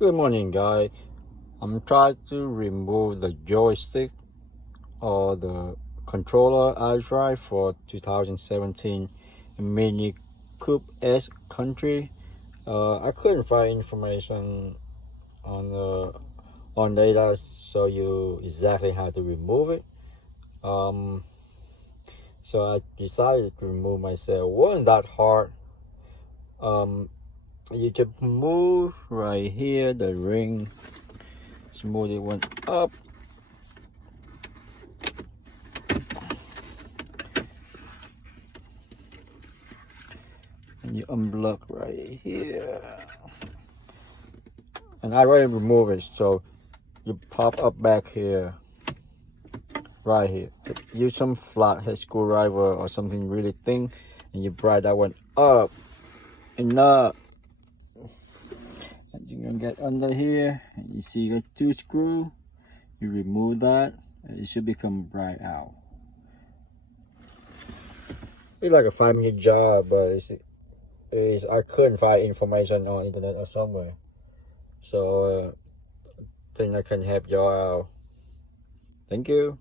Good morning, guys. I'm trying to remove the joystick or the controller Idrive for 2017 Mini Coupe S Country. I couldn't find information on data show you exactly how to remove it. So I decided to remove myself. It wasn't that hard. You just move right here the ring, smooth it one up, and you unblock right here, and I already removed it, so you pop up back here, right here. Use some flathead screwdriver or something really thin, and you pry that one up and up, and you're gonna get under here, and you see the 2 screws. You remove that, and it should become right out. It's like a 5-minute job, but I couldn't find information on internet or somewhere, so I think I can help y'all out. Thank you.